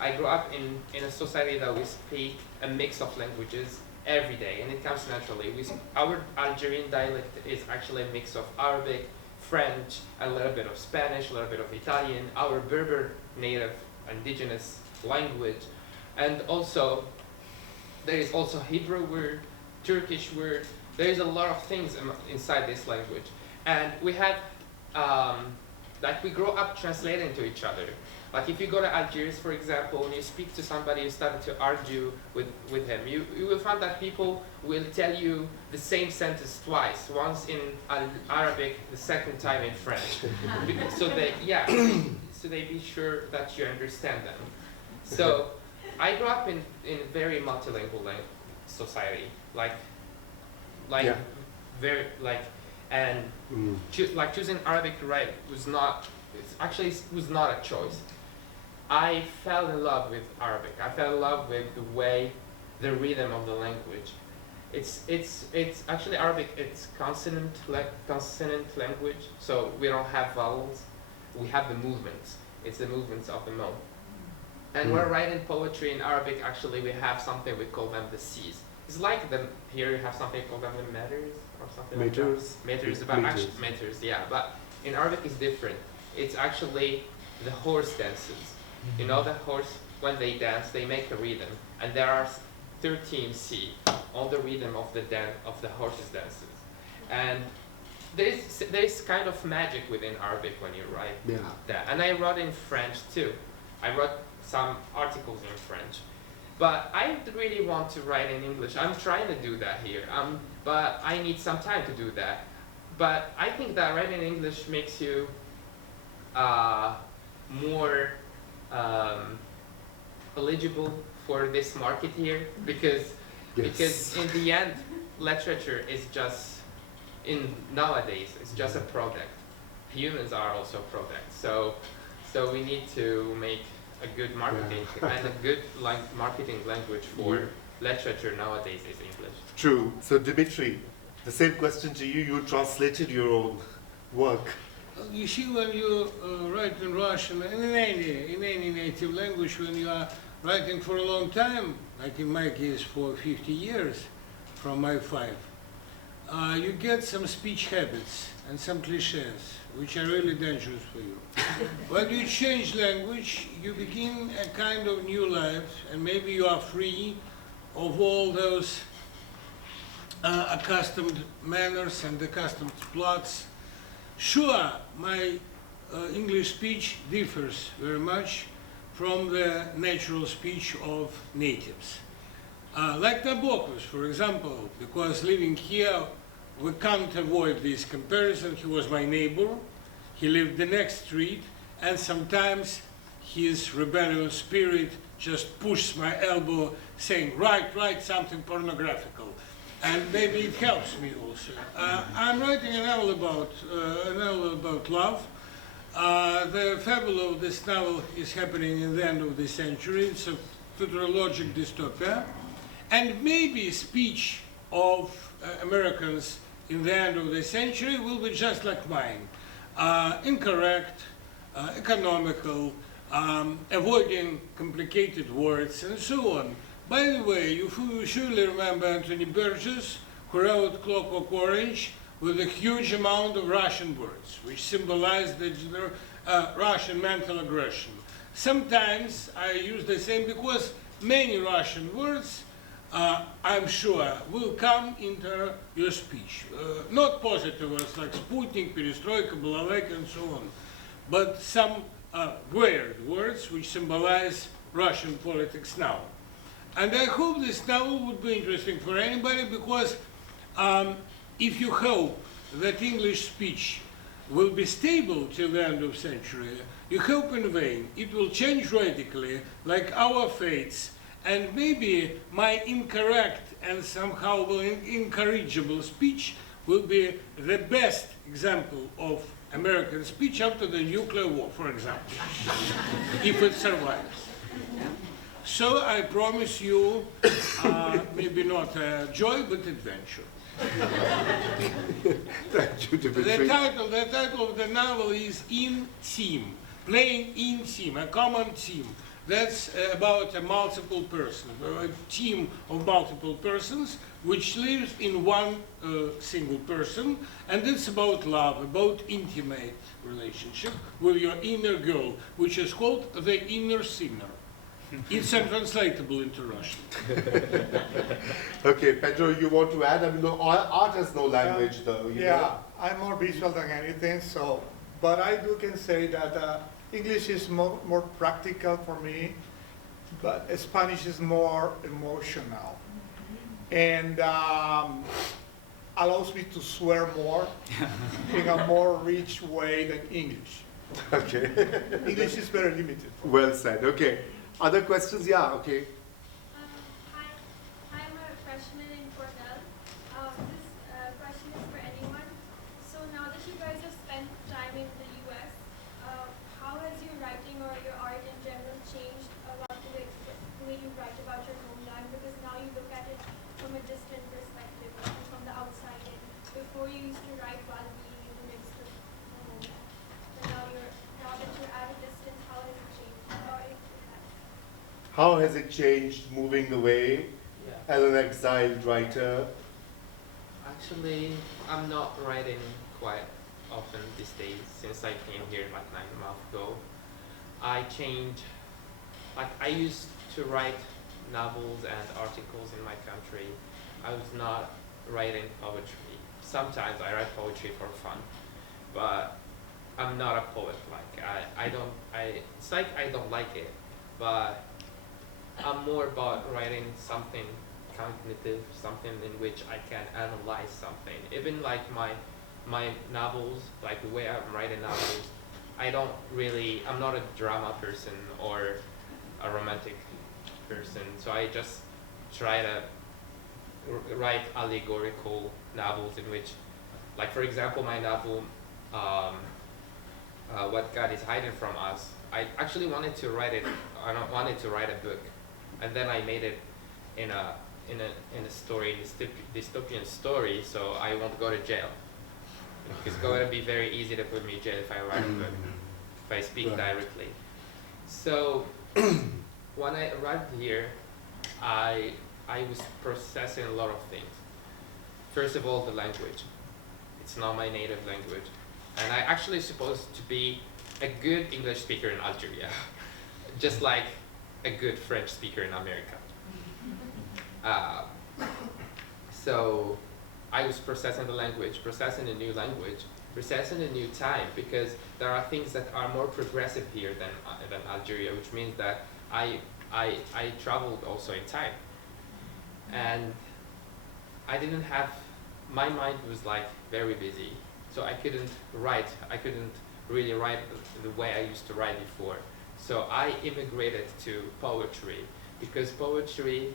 I grew up in a society that we speak a mix of languages every day, and it comes naturally. Our Algerian dialect is actually a mix of Arabic, French, a little bit of Spanish, a little bit of Italian, our Berber native indigenous language, and also there is also Hebrew word, Turkish word. There is a lot of things inside this language, and we have we grow up translating to each other. Like if you go to Algiers, for example, and you speak to somebody, you start to argue with him, you will find that people will tell you the same sentence twice, once in Arabic, the second time in French. So they be sure that you understand them. So I grew up in a very multilingual society, choosing Arabic to write was not a choice. I fell in love with Arabic. I fell in love with the rhythm of the language. It's actually Arabic. It's consonant language. So we don't have vowels. We have the movements. It's the movements of the mouth. And when writing poetry in Arabic, actually we have something we call them the C's. It's like here you have something called them the meters or something like that. Meters, yeah. But in Arabic it's different. It's actually the horse dances. You know the horse, when they dance, they make a rhythm, and there are 13 C on the rhythm of the horses dances. And there is kind of magic within Arabic when you write that. And I wrote in French too. I wrote some articles in French. But I really want to write in English. I'm trying to do that here, but I need some time to do that. But I think that writing in English makes you more eligible for this market here, because in the end, literature is just nowadays it's just a product. Humans are also products. So we need to make a good marketing and a good marketing language for literature nowadays is English. True. So Dmitry, The same question to you. You translated your own work. You see, when you write in Russian, in any native language, when you are writing for a long time, like in my case for 50 years, from my 5, you get some speech habits and some cliches, which are really dangerous for you. When you change language, you begin a kind of new life, and maybe you are free of all those accustomed manners and accustomed plots. Sure, my English speech differs very much from the natural speech of natives. Like Nabokov's, for example, because living here, we can't avoid this comparison. He was my neighbor, he lived the next street, and sometimes his rebellious spirit just pushes my elbow, saying, write something pornographical. And maybe it helps me also. I'm writing a novel about love. The fable of this novel is happening in the end of the century. It's a futurologic dystopia. And maybe speech of Americans in the end of the century will be just like mine. Incorrect, economical, avoiding complicated words, and so on. By the way, you surely remember Anthony Burgess, who wrote Clockwork Orange with a huge amount of Russian words, which symbolize the Russian mental aggression. Sometimes I use the same because many Russian words, I'm sure, will come into your speech. Not positive words like Sputnik, Perestroika, Balalaika, and so on, but some weird words which symbolize Russian politics now. And I hope this novel would be interesting for anybody, because if you hope that English speech will be stable till the end of the century, you hope in vain. It will change radically, like our fates, and maybe my incorrect and somehow incorrigible speech will be the best example of American speech after the nuclear war, for example, if it survives. So I promise you, maybe not joy, but adventure. Thank you, Dmitry. The title of the novel is In Team, playing in team, a common team. That's about a multiple person, a team of multiple persons, which lives in one single person, and it's about love, about intimate relationship with your inner girl, which is called the inner sinner. It's untranslatable into Russian. Okay, Pedro, you want to add? I mean, no, art has no language, though. You know? I'm more visual than anything. So, but I can say that English is more practical for me, but Spanish is more emotional, and allows me to swear more in a more rich way than English. Okay. English is very limited. Well said. Okay. Other questions? Yeah, okay. Hi, I'm a freshman in Cornell. This question is for anyone. So now that you guys have spent time in the US, how has your writing or your art in general changed about the way you write about your homeland? Because now you look at it from a distant perspective, from the outside in. Before you used to write while being in the midst of the homeland. But now that you're at a distance, how has it changed? How has it changed moving away as an exiled writer? Actually, I'm not writing quite often these days since I came here like 9 months ago. I changed, like I used to write novels and articles in my country. I was not writing poetry. Sometimes I write poetry for fun, but I'm not a poet. Like it's like I don't like it, but I'm more about writing something cognitive, something in which I can analyze something. Even like my novels, like the way I'm writing novels, I'm not a drama person or a romantic person, so I just try to write allegorical novels in which, like for example, my novel, What God is Hiding from Us, I actually wanted to write it, I wanted to write a book, and then I made it in a in a story, dystopian story, so I won't go to jail. It's going to be very easy to put me in jail if I write a book, if I speak directly. So when I arrived here, I was processing a lot of things. First of all, the language. It's not my native language. And I actually supposed to be a good English speaker in Algeria, just like a good French speaker in America. So I was processing the language, processing a new language, processing a new time, because there are things that are more progressive here than Algeria, which means that I traveled also in time. And I didn't have, my mind was like very busy, so I couldn't really write the way I used to write before. So I immigrated to poetry, because poetry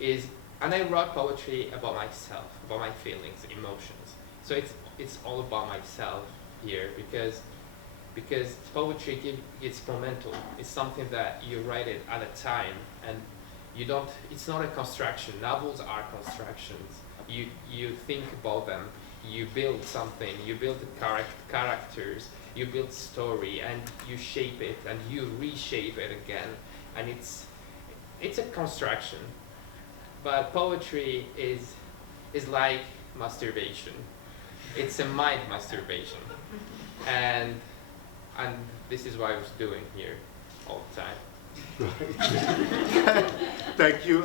is, and I wrote poetry about myself, about my feelings, emotions. So it's all about myself here, because poetry it's momentum. It's something that you write it at a time, and you don't, it's not a construction. Novels are constructions. You think about them, you build something, you build the characters, you build story, and you shape it, and you reshape it again, and it's a construction. But poetry is like masturbation. It's a mind masturbation, and this is what I was doing here all the time. Right. Thank you.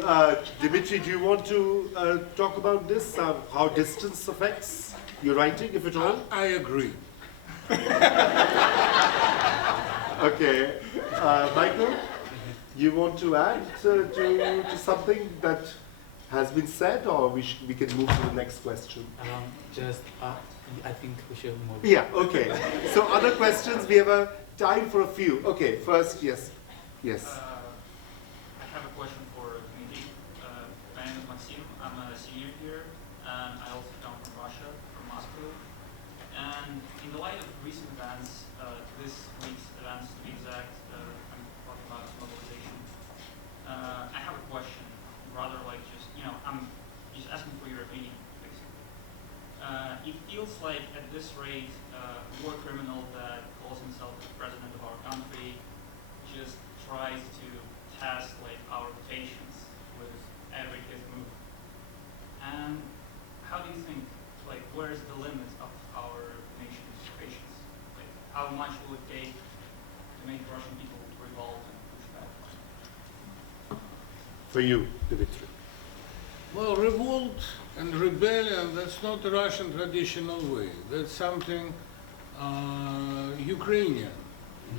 Dmitry, do you want to talk about this, how distance affects your writing, if at all? I agree. Okay. Michael, you want to add to something that has been said, or we can move to the next question? I think we should move. Yeah, okay. So other questions, we have time for a few. Okay, first, yes. Yes. I have a question for Dmitry. My name is Maxim. I'm a senior here, and I also come from Russia, from Moscow. And in the light of recent events, this week's events, to be exact, I'm talking about mobilization. I have a question, rather like just, I'm just asking for your opinion, basically. It feels like at this rate, a war criminal that calls himself the president of our country just tries to test our patience with every his move. And how do you think, where is the limit of our nation's patience? How much will it take to make Russian people revolt and push back? For you, Dmitry. Well, revolt and rebellion, that's not the Russian traditional way. That's something Ukrainian,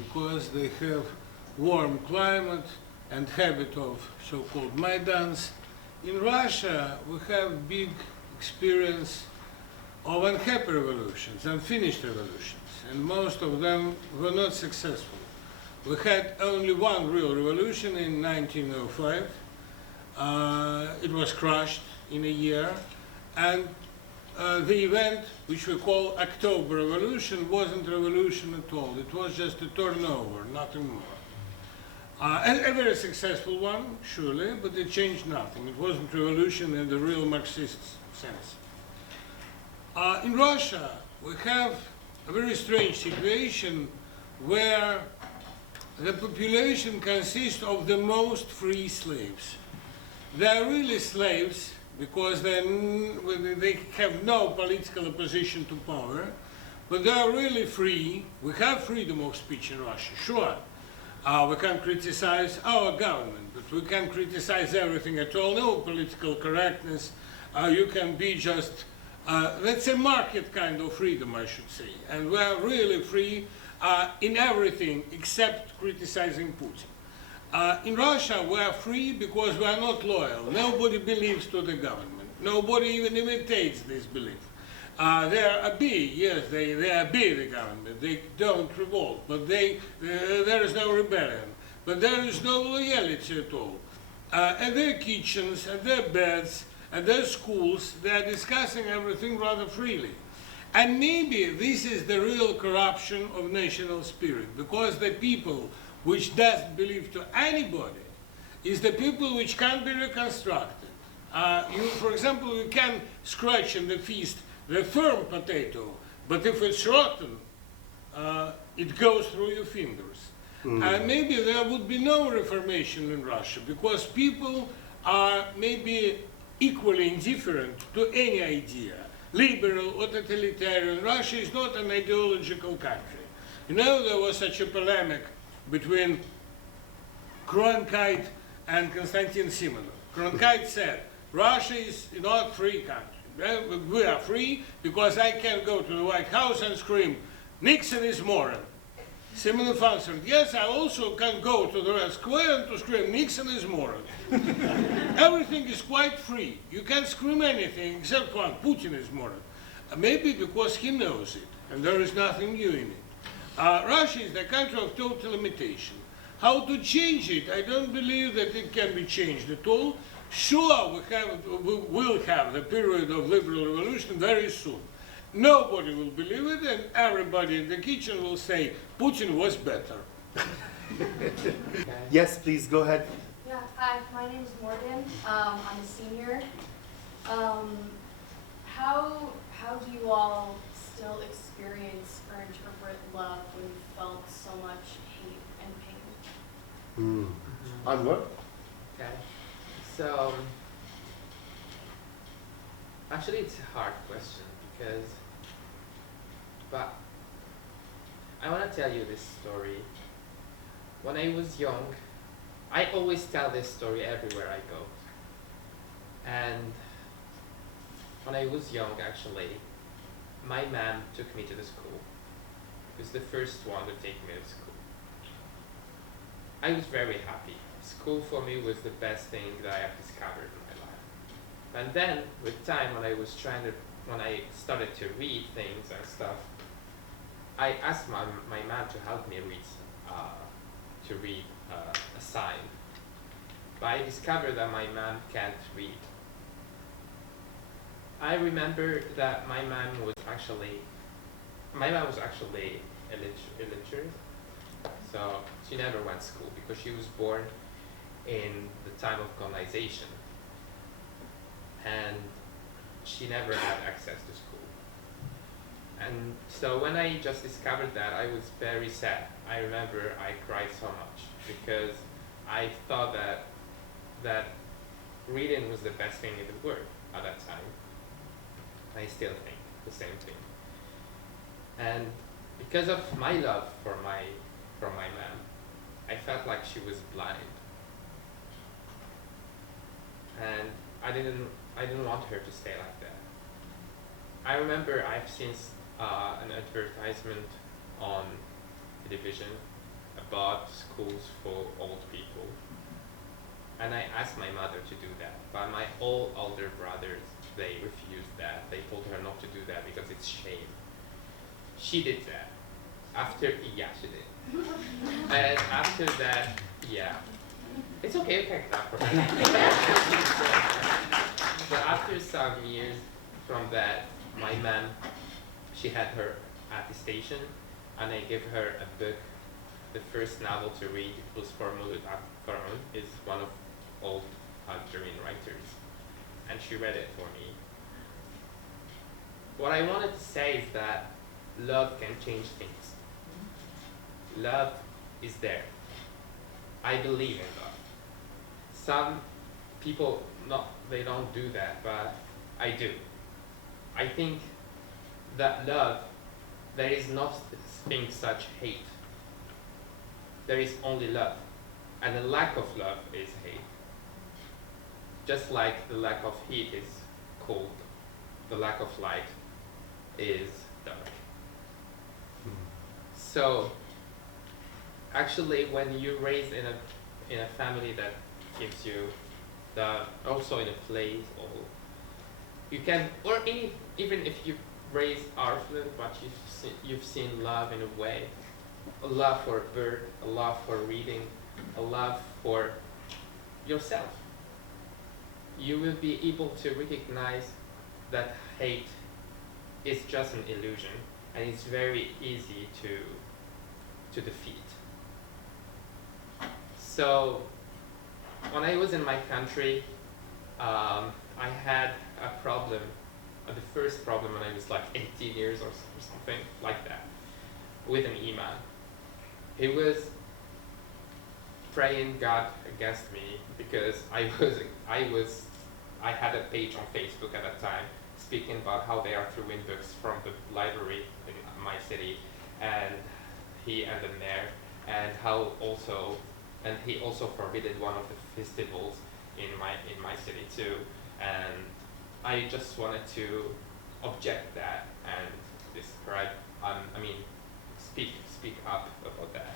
because they have warm climate and habit of so-called Maidans. In Russia, we have big experience of unhappy revolutions, unfinished revolutions, and most of them were not successful. We had only one real revolution in 1905. It was crushed in a year, and the event, which we call October Revolution, wasn't a revolution at all. It was just a turnover, nothing more. A very successful one, surely, but it changed nothing. It wasn't revolution in the real Marxist sense. In Russia, we have a very strange situation where the population consists of the most free slaves. They are really slaves because they have no political opposition to power, but they are really free. We have freedom of speech in Russia, sure. We can criticize our government, but we can criticize everything at all, no political correctness. You can be just, that's a market kind of freedom, I should say. And we are really free in everything except criticizing Putin. In Russia, we are free because we are not loyal. Nobody believes to the government. Nobody even imitates this belief. They are obey, yes, they obey the government. They don't revolt, but there is no rebellion. But there is no loyalty at all. At their kitchens, at their beds, at their schools, they are discussing everything rather freely. And maybe this is the real corruption of national spirit, because the people which doesn't believe to anybody is the people which can't be reconstructed, For example, you can scratch in the feast the firm potato, but if it's rotten, it goes through your fingers. And maybe there would be no reformation in Russia because people are maybe equally indifferent to any idea, liberal or totalitarian. Russia is not an ideological country. You know, there was such a polemic between Cronkite and Konstantin Simonov. Cronkite said, Russia is not a free country. We are free because I can go to the White House and scream, Nixon is moron. Simonov answered, yes, I also can go to the Red Square and to scream, Nixon is moron. Everything is quite free. You can scream anything except one, Putin is moron. Maybe because he knows it, and there is nothing new in it. Russia is the country of total imitation. How to change it? I don't believe that it can be changed at all. Sure, we will have the period of liberal revolution very soon. Nobody will believe it, and everybody in the kitchen will say, Putin was better. Yes, please, go ahead. Yeah, hi, my name is Morgan. I'm a senior. How do you all still experience or interpret love when you felt so much hate and pain? Anwar? Okay. So, actually it's a hard question but I want to tell you this story. When I was young, I always tell this story everywhere I go. And when I was young, actually, my mom took me to the school. It was the first one to take me to school. I was very happy. School for me was the best thing that I have discovered in my life. And then, with time, when I started to read things and stuff, I asked my mom to help me read a sign. But I discovered that my mom can't read. I remember that my mom was actually illiterate, so she never went to school because she was born in the time of colonization, and she never had access to school. And so when I just discovered that, I was very sad. I remember I cried so much because I thought that reading was the best thing in the world at that time. I still think the same thing. And because of my love for my mom, I felt like she was blind. And I didn't want her to stay like that. I remember I've seen an advertisement on television about schools for old people. And I asked my mother to do that, but my all older brothers, they refused that. They told her not to do that because it's shame. She did that. She did. And after that, it's okay, you can clap for her. But after some years from that, my mom, she had her attestation, and I gave her a book, the first novel to read. It was Farmun, is one of old Algerian writers, and she read it for me. What I wanted to say is that love can change things. Love is there. I believe in love. Some people, they don't do that, but I do. I think that love, there is nothing such hate. There is only love. And the lack of love is hate. Just like the lack of heat is cold, the lack of light is dark. So, actually, when you're raised in a family that gives you also in a place, or you can, or even if you raised orphan, but you've seen love in a way, a love for a bird, a love for reading, a love for yourself. You will be able to recognize that hate is just an illusion, and it's very easy to defeat. So, when I was in my country, I had a problem, the first problem when I was like 18 years or something like that, with an imam. He was praying God against me because I had a page on Facebook at that time speaking about how they are throwing books from the library in my city, and he ended there, and he also forbidden one of the festivals in my city too, and I just wanted to object that and describe, speak up about that.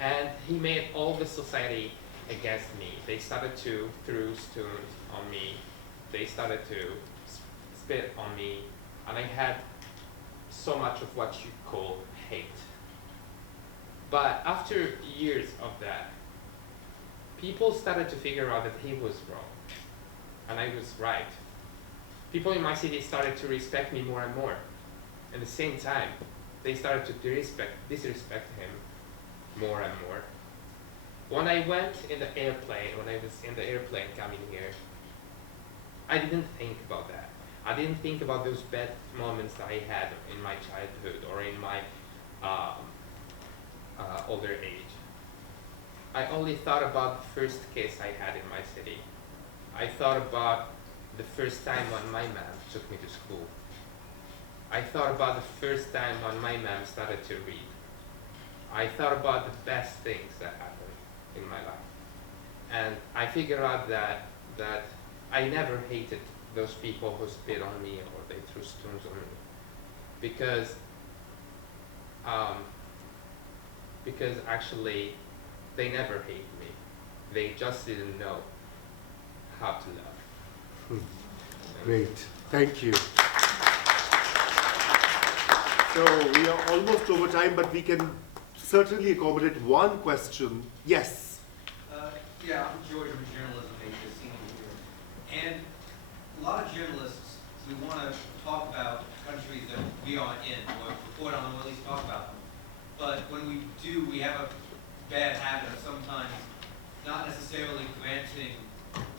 And he made all the society against me. They started to throw stones on me. They started to spit on me, and I had so much of what you call hate. But after years of that, people started to figure out that he was wrong, and I was right. People in my city started to respect me more and more. At the same time, they started to disrespect him more and more. When I was in the airplane coming here, I didn't think about that. I didn't think about those bad moments that I had in my childhood or in my older age. I only thought about the first case I had in my city. I thought about the first time when my mom took me to school. I thought about the first time when my mom started to read. I thought about the best things that happened in my life. And I figured out that I never hated those people who spit on me or they threw stones on me. Because actually they never hated me. They just didn't know how to love. Great, thank you. So we are almost over time, but we can certainly accommodate one question. Yes? Yeah, I'm George, I'm a journalism major, senior here. And a lot of journalists, we want to talk about countries that we aren't in, or report on them, or at least talk about them. But when we do, we have a bad habit of sometimes not necessarily granting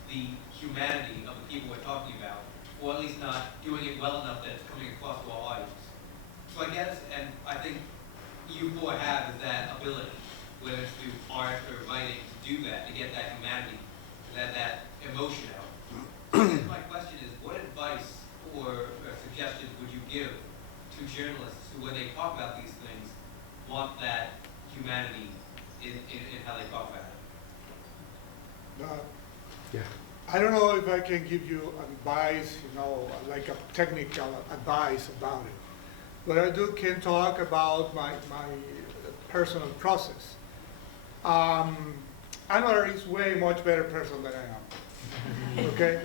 the humanity of the people we're talking about, or at least not doing it well enough that it's coming across to our audience. So I guess, and I think you four have that ability, whether it's through art or writing, to do that, to get that humanity, that emotion out. So I guess my question is, what advice or suggestions would you give to journalists who, when they talk about these things, want that humanity in how they talk about it? Yeah. I don't know if I can give you advice, like a technical advice about it. But I can talk about my personal process. Anwar is way much better person than I am. Okay?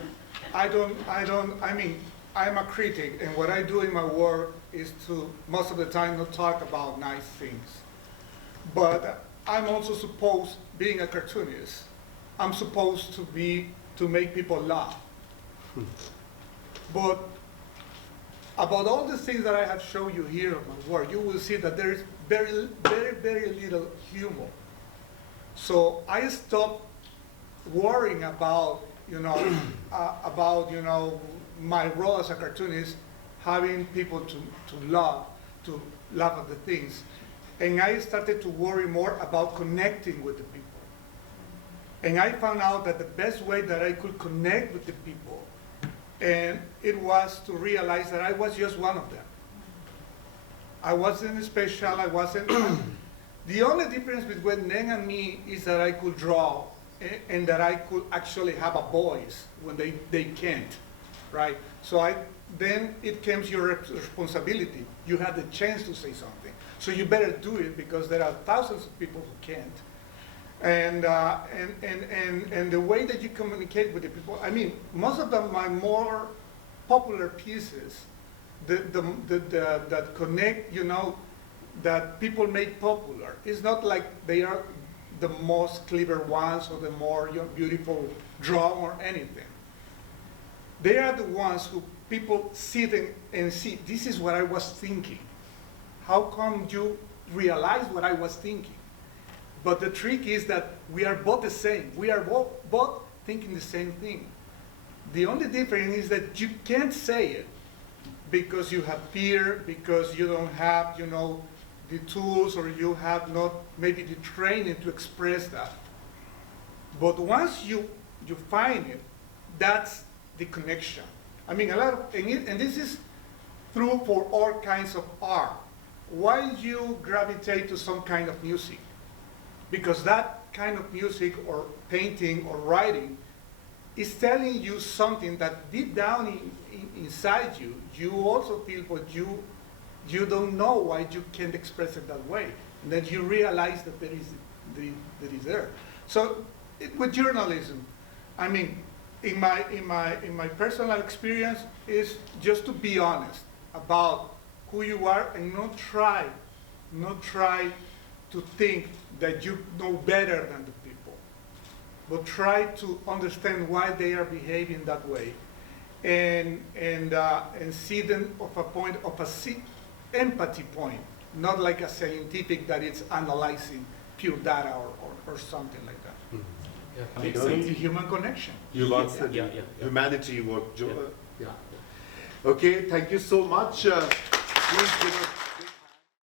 I'm a critic, and what I do in my work is to, most of the time, not talk about nice things. But I'm also supposed, being a cartoonist, I'm supposed to make people laugh. But about all the things that I have shown you here of my work, you will see that there is very, very, very little humor. So I stopped worrying about, my role as a cartoonist, having people to laugh at the things. And I started to worry more about connecting with the people. And I found out that the best way that I could connect with the people, and it was to realize that I was just one of them. I wasn't special, I wasn't. The only difference between them and me is that I could draw and that I could actually have a voice when they can't, right? So then it comes your responsibility. You have the chance to say something. So you better do it because there are thousands of people who can't. And the way that you communicate with the people, most of them, my more popular pieces that connect, that people make popular. It's not like they are the most clever ones or the more beautiful drawing or anything. They are the ones who people sit and see, this is what I was thinking. How come you realize what I was thinking? But the trick is that we are both the same. We are both thinking the same thing. The only difference is that you can't say it because you have fear, because you don't have, you know, the tools, or you have not maybe the training to express that. But once you find it, that's the connection. I mean, and this is true for all kinds of art. Why you gravitate to some kind of music? Because that kind of music or painting or writing is telling you something that deep down inside you, you also feel, but you don't know why you can't express it that way. And then you realize that that is there. So with journalism, I mean, in my personal experience is just to be honest about who you are and not try to think that you know better than the people, but try to understand why they are behaving that way, and see them of a point of empathy point, not like a scientific that it's analyzing pure data or something like that. Yeah, It's the human connection. You answered Yeah. humanity, what Yeah. Okay, thank you so much. Please give us